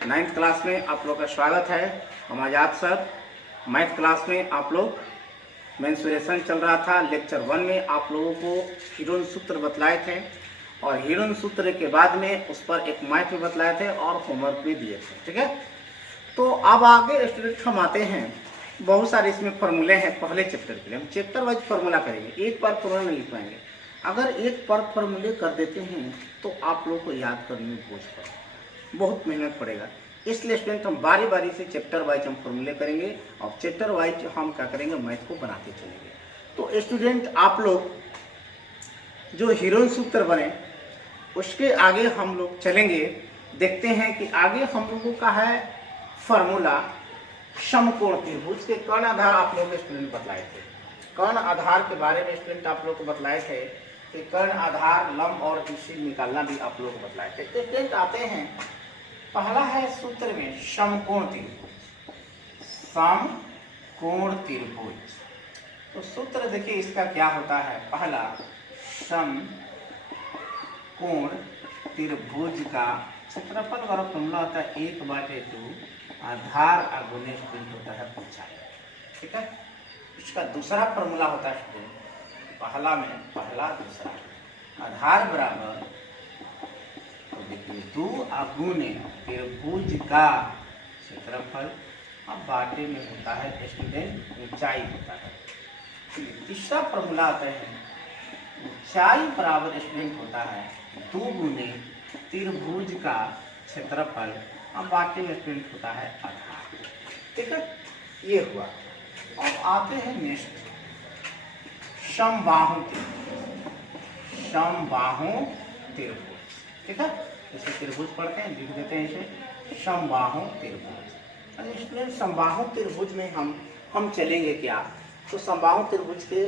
9th class में आप लोग का स्वागत है। हम आजाद सर। मैथ क्लास में आप लोग मेंसुरेशन चल रहा था। लेक्चर 1 में आप लोगों को हीरोन सूत्र बतलाए थे और हीरोन सूत्र के बाद में उस पर एक मैथ भी बतलाए थे और होमवर्क भी दिए थे। ठीक है, तो अब आगे स्टूडेंट हम आते हैं। बहुत सारे इसमें फॉर्मूले हैं। पहले चैप्टर के लिए हम चैप्टर वाइज फॉर्मूला करेंगे, एक बार फॉर्मूला नहीं लिख पाएंगे। अगर एक पर फॉर्मूले कर देते हैं तो आप लोगों को याद करने में बोझ पड़ेगा, बहुत मेहनत पड़ेगा। इसलिए स्टूडेंट हम बारी बारी से चैप्टर वाइज हम फॉर्मूले करेंगे और चैप्टर वाइज हम क्या करेंगे, मैथ को बनाते चलेंगे। तो स्टूडेंट आप लोग जो हीरोन सूत्र बने उसके आगे हम लोग चलेंगे। देखते हैं कि आगे हम लोगों का है फॉर्मूला समकोण त्रिभुज के कर्ण आधार। आप लोग स्टूडेंट बतलाए थे, कर्ण आधार के बारे में स्टूडेंट आप लोग को बतलाए थे कि कर्ण आधार लंब और इसी निकालना भी आप लोग को बतलाए थे। स्टूडेंट आते हैं, पहला है सूत्र में समकोण त्रिभुज। समकोण त्रिभुज तो सूत्र देखिए इसका क्या होता है। पहला समकोण त्रिभुज का क्षेत्रफल वाला फॉर्मूला होता है 1/2 आधार गुणे स्टूडेंट होता है ऊंचाई। ठीक है, इसका दूसरा फॉर्मूला होता है स्टूडेंट, पहला में पहला दूसरा आधार बराबर तो देखिए 2 गुणे त्रिभुज का क्षेत्रफल अब बाटे में होता है स्टूडेंट ऊंचाई होता है। तीसरा फॉर्मूला आता है ऊंचाई बराबर स्टूडेंट होता है 2 गुणे त्रिभुज का क्षेत्रफल अब बाटे में स्टूडेंट होता है आधार। ठीक है, ये हुआ। अब आते हैं नेक्स्ट समबाहु त्रिभुज। समबाहु त्रिभुज, ठीक है, इसे त्रिभुज पढ़ते हैं, लिख देते हैं इसे समबाहु त्रिभुज। स्टूडेंट समबाहु त्रिभुज में हम चलेंगे क्या, तो समबाहु त्रिभुज के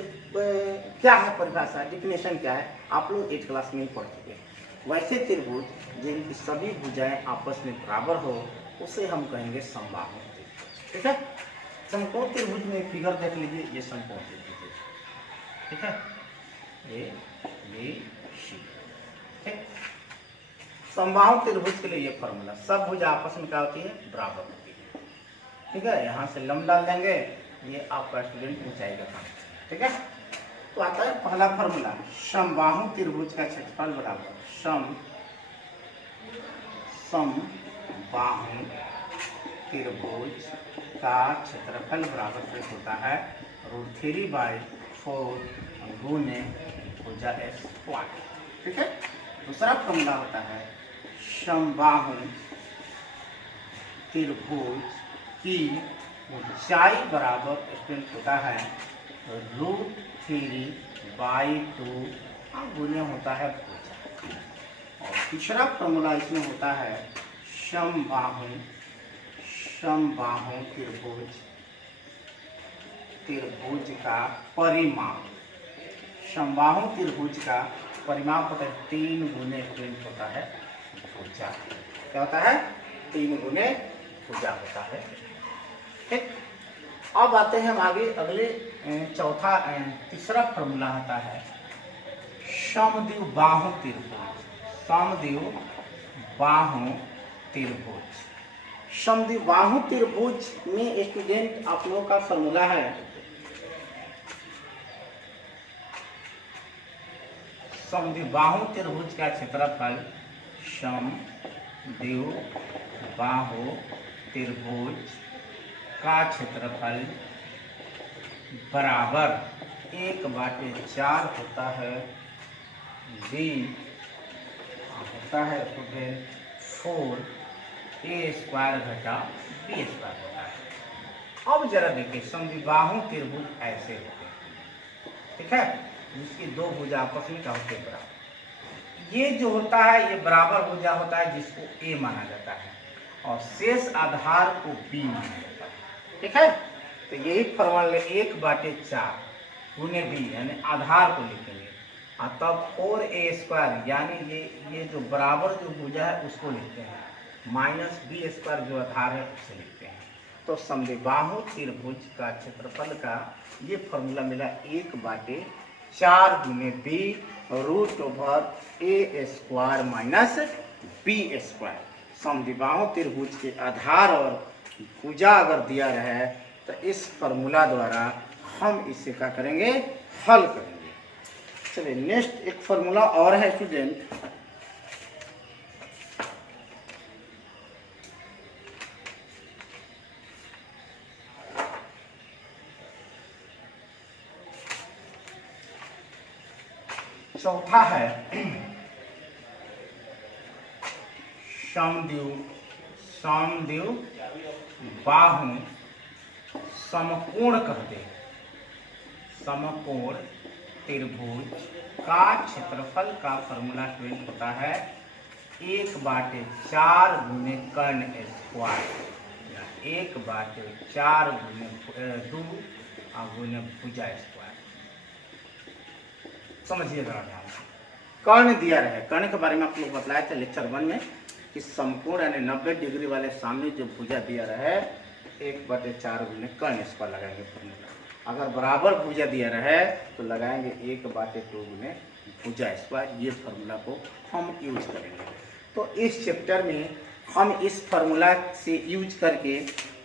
क्या है परिभाषा, डिफिनेशन क्या है, आप लोग 8th क्लास में ही पढ़ चुके हैं। वैसे त्रिभुज जिनकी सभी भुजाएं आपस में बराबर हो उसे हम कहेंगे समबाहु त्रिभुज। ठीक है, समकोण त्रिभुज में फिगर देख लीजिए, ये समकोण त्रिभुज, ठीक है, ए बी सी। ठीक, समबाहु त्रिभुज के लिए ये फॉर्मूला, सब भुजा आपस में क्या होती है, बराबर होती है। ठीक है, यहाँ से लंब डाल देंगे, ये आपका स्टूडेंट ऊंचाई का काम। ठीक है, तो आता है पहला फॉर्मूला समबाहु त्रिभुज का क्षेत्रफल बराबर समबाहु त्रिभुज का क्षेत्रफल बराबर होता है √3/4 गुणे भुजा स्क्वायर। ठीक है, दूसरा फॉर्मूला होता है समबाहु त्रिभुज की ऊंचाई बराबर स्टूडेंट होता है √3/2 गुणे होता है भुजा। और तीसरा फॉर्मूला इसमें होता है समबाहु त्रिभुज का परिमाप। समबाहु त्रिभुज का परिमाप होता है 3 गुणे स्टूडेंट होता है भुजा। क्या होता है, 3 गुणे भुजा होता है। ठीक, अब आते हैं हम आगे अगले तीसरा फॉर्मूला होता है समद्विबाहु त्रिभुज। समद्विबाहु त्रिभुज, समद्विबाहु त्रिभुज में स्टूडेंट आप लोगों का फॉर्मूला है समद्विबाहु त्रिभुज का क्षेत्रफल समद्विबाहु त्रिभुज का क्षेत्रफल बराबर 1/4 होता है b होता है 4a² घटा b² होता है। अब जरा देखिए, समद्विबाहु त्रिभुज ऐसे होते हैं, ठीक है, जिसकी 2 भुजा आपस में क्या होते हैं, बराबर। ये जो होता है ये बराबर भुजा होता है जिसको a माना जाता है और शेष आधार को b माना जाता है। ठीक है, तो यही फॉर्मूला 1/4 गुणे b यानी आधार को लिखेंगे और तब 4a² यानी ये जो बराबर जो भुजा है उसको लिखते हैं, -b² जो आधार है उसे लिखते हैं। तो समद्विबाहु त्रिभुज का क्षेत्रफल का ये फॉर्मूला मिला 1/4 गुणे b √a² - b²। समद्विबाहु त्रिभुज के आधार और भुजा अगर दिया रहे तो इस फॉर्मूला द्वारा हम इसे क्या करेंगे, हल करेंगे। चलिए नेक्स्ट एक फॉर्मूला और है स्टूडेंट, चौथा है समद्विबाहु समकोण कहते हैं। समकोण त्रिभुज का क्षेत्रफल का फॉर्मूला स्टूडेंट होता है 1/4 गुने कर्ण स्क्वायर, 1/4 गुने 2 गुने भुजा स्क्वायर। समझिए जरा ध्यान से, कर्ण दिया रहे, कर्ण के बारे में आप लोग बतलाए थे लेक्चर 1 में कि समकोण यानी 90 डिग्री वाले सामने जो भुजा दिया रहे 1/4 गुने कर्ण स्क्वायर लगाएंगे फॉर्मूला। अगर बराबर भुजा दिया रहे तो लगाएंगे 1/2 गुने भुजा स्क्वायर। ये फार्मूला को हम यूज करेंगे। तो इस चैप्टर में हम इस फार्मूला से यूज करके,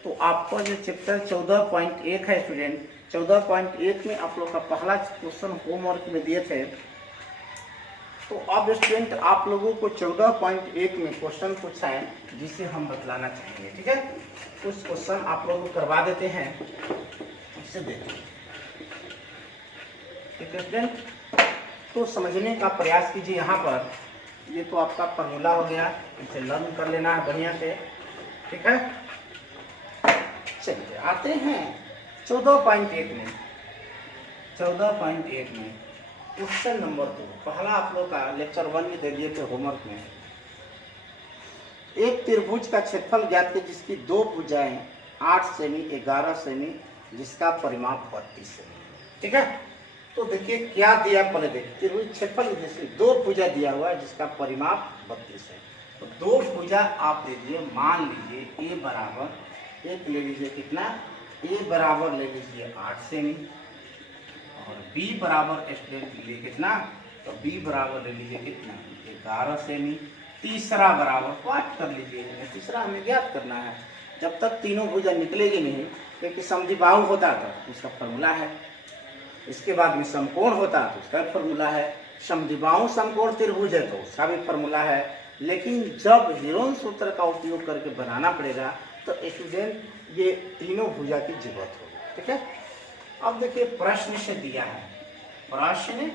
तो आपका जो चैप्टर 14.1 है स्टूडेंट, 14.1 में आप लोग का पहला क्वेश्चन होमवर्क में दिए थे। तो अब स्टूडेंट आप लोगों को 14.1 में क्वेश्चन पूछा है जिसे हम बतलाना चाहेंगे, ठीक है। उस क्वेश्चन आप लोगों को करवा देते हैं, इसे देखिए, ठीक है स्टूडेंट। तो समझने का प्रयास कीजिए। यहाँ पर ये तो आपका फॉर्मूला हो गया, इसे लर्न कर लेना है बढ़िया से, ठीक है। चलिए आते हैं 14.1 में। 14.1 में क्वेश्चन नंबर 2, पहला आप लोग का लेक्चर 1 में दे दिए थे होमवर्क में। एक त्रिभुज का क्षेत्रफल ज्ञात है जिसकी दो भुजाएं 8 सेमी 11 सेमी जिसका परिमाप 32 सेमी, ठीक है। तो देखिए क्या दिया, पहले देखिए त्रिभुज क्षेत्रफल जैसे दो भुजा दिया हुआ है जिसका परिमाप 32 है। तो दो भुजा आप लीजिए, मान लीजिए ए बराबर, एक ले लीजिए कितना, ए बराबर ले लीजिए 8 सेमी और बी बराबर स्टूडेंट लिए कितना, तो बी बराबर ले लीजिए कितना 11 सेमी। तीसरा बराबर काट कर लीजिए, तीसरा हमें ज्ञात करना है। जब तक तीनों भुजा निकलेगी नहीं, क्योंकि समद्विबाहु होता था उसका फॉर्मूला है, इसके बाद में समकोण होता तो उसका फॉर्मूला है, समद्विबाहु समकोण त्रिभुज है तो उसका भी फॉर्मूला है। लेकिन जब हीरोन सूत्र का उपयोग करके बनाना पड़ेगा तो स्टूडेंट ये तीनों भुजा की जरूरत होगी, ठीक है। अब देखिए प्रश्न से दिया है, प्रश्न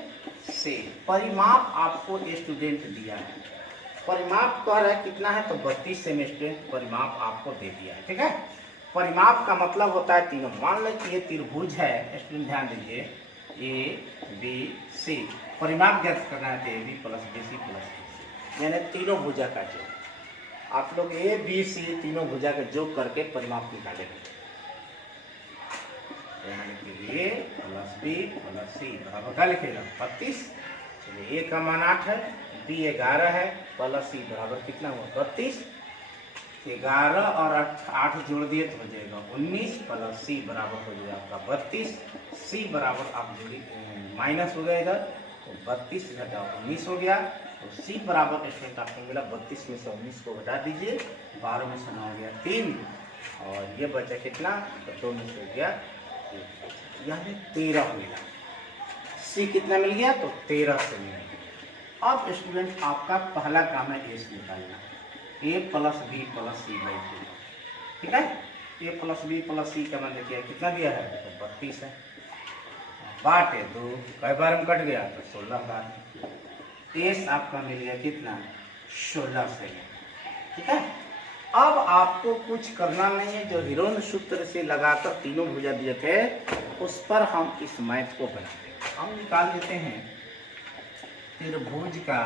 से परिमाप आपको स्टूडेंट दिया है, परिमाप कह रहा है कितना है, तो 32 सेमी स्टूडेंट परिमाप आपको दे दिया है, ठीक है। परिमाप का मतलब होता है तीनों। मान लें कि ये त्रिभुज है स्टूडेंट, ध्यान दीजिए ए बी सी, परिमाप ज्ञात करना है तो A B plus B C plus B C, यानी तीनों भुजा का योग। आप लोग ए बी सी तीनों भुजा का योग करके परिमाप निकालेंगे। ए प्लस बी प्लस सी बराबर क्या लिखेगा 32। चलिए ए का मान 8 है, बी 11 है, प्लस सी बराबर कितना हुआ 32। 11 और 8 जोड़ दिए तो हो जाएगा 19 प्लस सी बराबर हो जाएगा आपका 32। सी बराबर आप जोड़ी माइनस हो गया इधर, तो 32 घटा 19 हो गया। तो सी बराबर स्टूडेंट आपको मिला 32 में से 19 को घटा दीजिए, 12 में से 9 हो गया 3 और ये बचा कितना, तो 2 में से हो गया यानी 13 मिला। सी कितना मिल गया, तो 13 से मिल गया। अब स्टूडेंट आपका पहला काम है एस निकालना, A plus B plus C by 2, ठीक है। A plus B plus C का मान देखिए कितना दिया है, तो 32 है, बाटे 2 कई बार में कट गया तो 16 बार। एस आपका मिल गया कितना 16 से, ठीक है। अब आपको कुछ करना नहीं है, जो हीरोन सूत्र से लगाकर तीनों भुजा दिए थे उस पर हम इस मैथ को बनाते हैं। हम निकाल देते हैं त्रिभुज का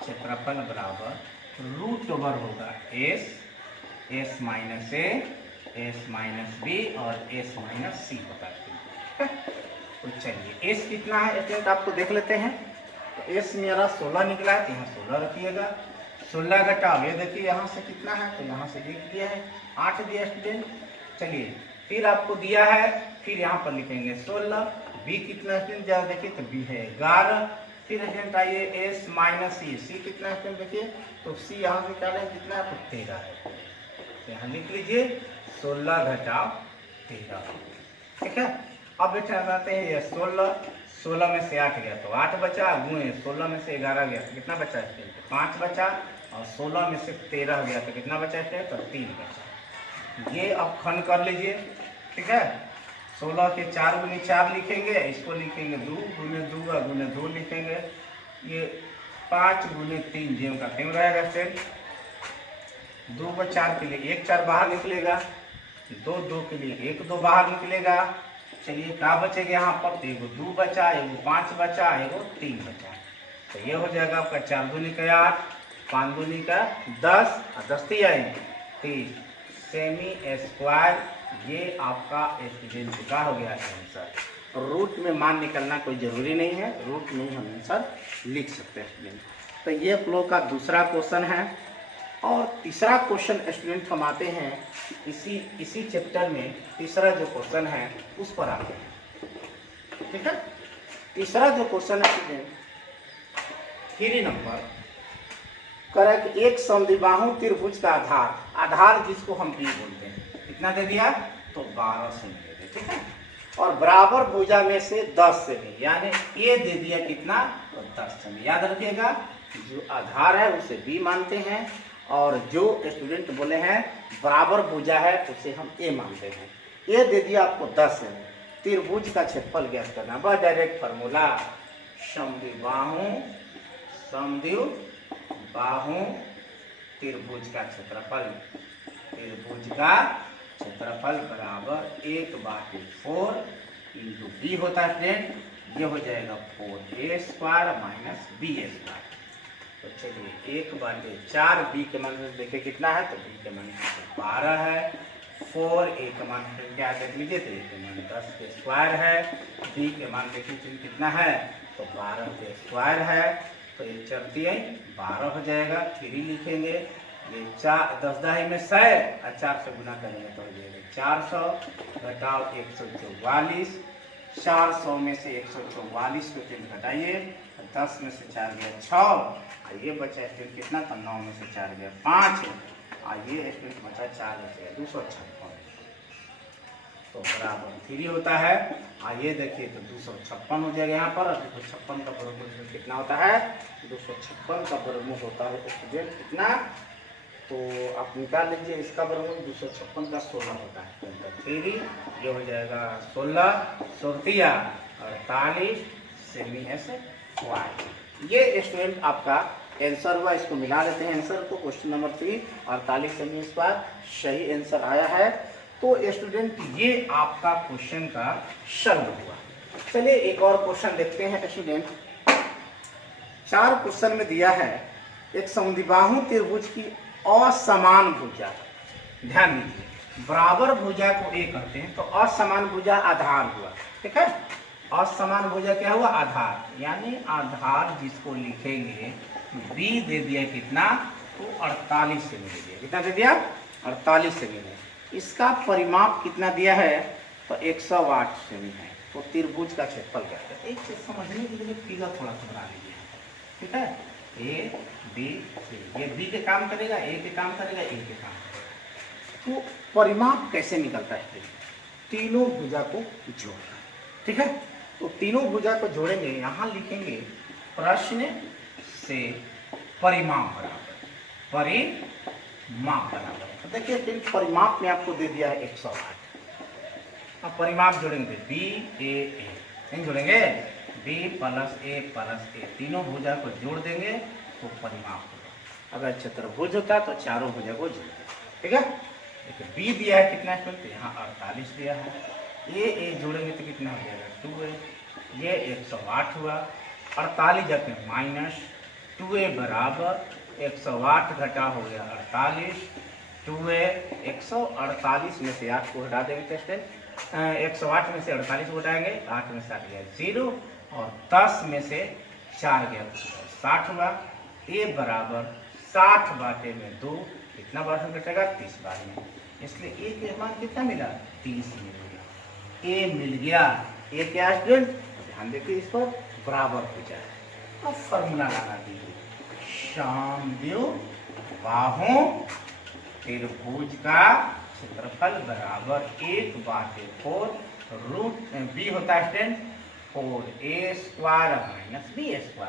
क्षेत्रफल बराबर रूट ओवर होगा एस, एस माइनस ए, एस माइनस बी और एस माइनस सी होता है। तो चलिए एस कितना है स्टूडेंट आपको देख लेते हैं। तो एस मेरा 16 निकला है, तो यहाँ 16 रखिएगा। 16 घटा ये देखिए यहाँ से कितना है, तो यहाँ से 1 दिया है, 8 दिया स्टूडेंट। चलिए फिर आपको दिया है, फिर यहाँ पर लिखेंगे 16। बी कितना स्टूडेंट जरा देखिए, तो बी है 11, फिर स्टूडेंट आइए एस माइनस सी कितना है स्टूडेंट देखिए, तो सी यहाँ से निकाले कितना है तो 13 है, तो यहाँ लिख लीजिए 16 घटाव 13, ठीक है। अब बेटा बताते हैं ये 16 में से 8 गया तो 8 बचा, गुणे 16 में से 11 गया तो कितना बचा है 5 बचा, और 16 में से 13 गया तो कितना बचा है तो 3 बचा। ये अब खंड कर लीजिए, ठीक है। 16 के 4 गुने 4 लिखेंगे, इसको लिखेंगे 2 गुने 2 गुने 2 लिखेंगे, ये 5 गुने 3 जेम का क्यों रहेगा स्टूडेंट, 2 व 4 के लिए 1 4 बाहर निकलेगा, 2 2 के लिए 1 2 बाहर निकलेगा। चलिए क्या बचेगा यहाँ पर, तो एगो 2 बचा, एगो 5 बचा, एगो 3 बचा, तो ये हो जाएगा आपका 4 दूनी का 8, 5 दूनी का 10 और 10 30 सेमी स्क्वायर। ये आपका स्टूडेंट का हो गया आंसर। रूट में मान निकलना कोई जरूरी नहीं है, रूट में ही हम आंसर लिख सकते हैं स्टूडेंट। तो ये आप लोग का दूसरा क्वेश्चन है। और तीसरा क्वेश्चन स्टूडेंट हम आते हैं इसी चैप्टर में, तीसरा जो क्वेश्चन है उस पर आते हैं, ठीक है। तीसरा जो क्वेश्चन है स्टूडेंट 3 नंबर, करेक्ट एक समद्विबाहु त्रिभुज का आधार जिसको हम पी बोलते हैं, कितना दे दिया तो 12 सेमी दे दिया, ठीक है। और बराबर भुजा में से 10 सेमी, यानी ये दे दिया कितना तो 10 सेमी। याद रखिएगा जो आधार है उसे बी मानते हैं, और जो स्टूडेंट बोले हैं बराबर भुजा है उसे हम ए मानते हैं। ये दे दिया आपको 10 सेमी। त्रिभुज का क्षेत्रफल ज्ञात करना, बस डायरेक्ट फार्मूला, समद्विबाहु त्रिभुज का क्षेत्रफल, त्रिभुज का क्षेत्रफल बराबर 1/4 इंटू बी होता है फ्रेंड, ये हो जाएगा 4a² माइनस b²। तो चलिए 1/4 बी के मान देखिए कितना है, तो बी के मान 12 है, 4a का मान क्या देख लीजिए तो a के मान 10 के स्क्वायर है, b के मान देखिए कितना है तो 12 के स्क्वायर है, तो ये चलती है 12 हो जाएगा। 3 लिखेंगे, ये 10 दाई में 100 और 4 से गुना करेंगे तो हो जाएगा 400 घटाव 144, 400 में से 144 को 3 घटाइए, 10 में से 4 गया 6, ये बचा स्टूडेंट कितना तो 9 में से 4 गया 5, और ये स्टूडेंट बचा 4 में से 256, तो बराबर 3 होता है। ये देखिए तो 256 हो जाएगा यहाँ पर, 256 का वर्गमूल कितना होता है, 256 का वर्गमूल होता है स्टूडेंट कितना, तो आप निकाल लीजिए इसका वर्गमूल 256 का 16 होता है, तो 3 ये हो जाएगा 16 16 48 सेमी स्क्वायर। ये स्टूडेंट आपका आंसर हुआ, इसको मिला लेते हैं आंसर को, क्वेश्चन नंबर 3 48 सेमी स्क्वायर सही आंसर आया है। तो स्टूडेंट ये आपका क्वेश्चन का सॉल्व हुआ। चलिए एक और क्वेश्चन देखते हैं स्टूडेंट। 4 क्वेश्चन में दिया है एक समद्विबाहु त्रिभुज की असमान भुजा, ध्यान दीजिए बराबर भुजा को ए कहते हैं, तो असमान भुजा आधार हुआ, ठीक है। असमान भुजा क्या हुआ आधार, यानी आधार जिसको लिखेंगे बी दे दिया कितना तो 48 सेमी दे दिया, कितना दे दिया 48 सेमी है। इसका परिमाप कितना दिया है तो 108 सेमी है। तो त्रिभुज का क्षेत्रफल क्या है, एक चीज समझने के लिए फिगर थोड़ा सा बना लीजिए, ठीक है। ए बी सी, ये बी के काम करेगा, ए के काम करेगा, ए के काम करेगा। तो परिमाप कैसे निकलता है, तीनों भुजा को जोड़ना, ठीक है। तो तीनों भुजा को जोड़ेंगे, यहाँ लिखेंगे प्रश्न से परिमाप बराबर, परिमाप बराबर। तो देखिए फिर परिमाप में आपको दे दिया है 108। अब परिमाप जोड़ेंगे बी ए ए, नहीं जोड़ेंगे बी प्लस ए, तीनों भुजा को जोड़ देंगे तो परिमाप होगा। अगर चतुर्भुज होता तो चारों भुजा को जोड़ देंगे, ठीक है। देखिए बी दिया है कितना है तो यहाँ 48 दिया है, ए जोड़ेंगे तो कितना हो जाएगा 2a, ये 108 हुआ, 48 जाके माइनस 2a बराबर 108 घटा हो गया 48, 2a 148 में से 8 को हटा देंगे टेस्ट, 108 में से 48 को हटाएंगे, 8 में से 8 गया 0, और 10 में से 4 गया 60 हुआ। a बराबर 60 बाटे में 2, कितना बार में कटेगा 30 बार में, इसलिए a के मान कितना मिला 30 मिल गया, a मिल गया। a क्या स्टूडेंट ध्यान देखिए इस पर बराबर हो जाए, अब फॉर्मूला लगा दीजिए, समद्विबाहु बाहों त्रिभुज का क्षेत्रफल बराबर 1/4 रूट बी होता है स्टूडेंट 4a² माइनस b²।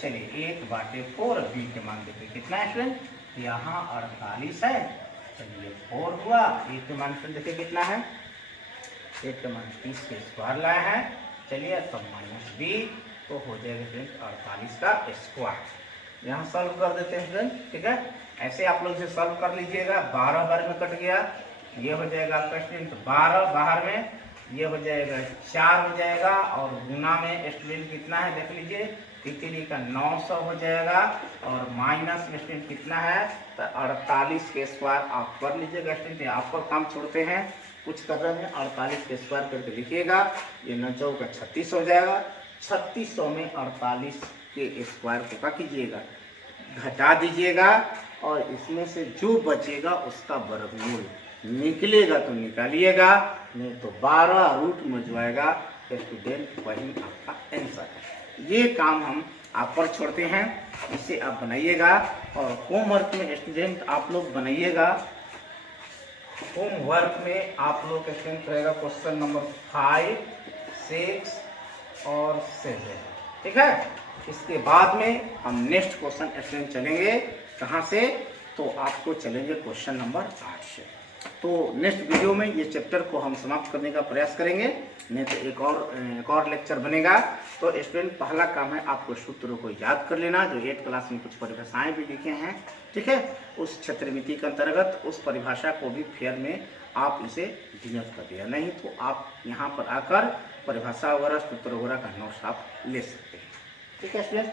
चलिए 1/4 बी के मान देखिए कितना है स्टूडेंट, यहाँ 48 है। चलिए 4 हुआ, ए के मान स्टूडेंट देखिए कितना है, ए के मान 30 के स्क्वायर लाया है। चलिए तो माइनस बी तो हो जाएगा स्टूडेंट 48 का स्क्वायर। यहाँ सॉल्व कर देते हैं स्टूडेंट, ठीक है। ऐसे आप लोग इसे सॉल्व कर लीजिएगा। 12 बार में कट गया, ये हो जाएगा आपका स्टूडेंट 12 बाहर में, ये हो जाएगा 4 हो जाएगा, और गुना में स्टूडेंट कितना है देख लीजिए, तितली का 900 हो जाएगा, और माइनस में स्टूडेंट कितना है तो 48 के स्क्वायर आप कर लीजिएगा स्टूडेंट। आपका काम छोड़ते हैं, कुछ कर रहे हैं, 48 के स्क्वायर करके लिखिएगा, ये 9 का 36 हो जाएगा। 3600 में 48 के स्क्वायर को क्या कीजिएगा, घटा दीजिएगा, और इसमें से जो बचेगा उसका वर्गमूल निकलेगा तो निकालिएगा, नहीं तो 12 रूट में जो आएगा स्टूडेंट वही आपका आंसर है। ये काम हम आप पर छोड़ते हैं, इसे आप बनाइएगा, और होमवर्क में स्टूडेंट आप लोग बनाइएगा। होमवर्क में आप लोग स्टूडेंट रहेगा क्वेश्चन नंबर 5, 6 और 7, ठीक है। इसके बाद में हम नेक्स्ट क्वेश्चन स्टूडेंट चलेंगे, कहाँ से, तो आपको चलेंगे क्वेश्चन नंबर 8 से। तो नेक्स्ट वीडियो में ये चैप्टर को हम समाप्त करने का प्रयास करेंगे, नहीं तो एक और लेक्चर बनेगा। तो स्टूडेंट पहला काम है आपको सूत्रों को याद कर लेना, जो 8 क्लास में कुछ परिभाषाएं भी लिखे हैं, ठीक है। उस क्षेत्रमिति के अंतर्गत उस परिभाषा को भी फेयर में आप इसे डिनोट कर दिया, नहीं तो आप यहाँ पर आकर परिभाषा वगैरह सूत्र वगैरह का नोट्स आप ले सकते हैं, ठीक है स्टूडेंट।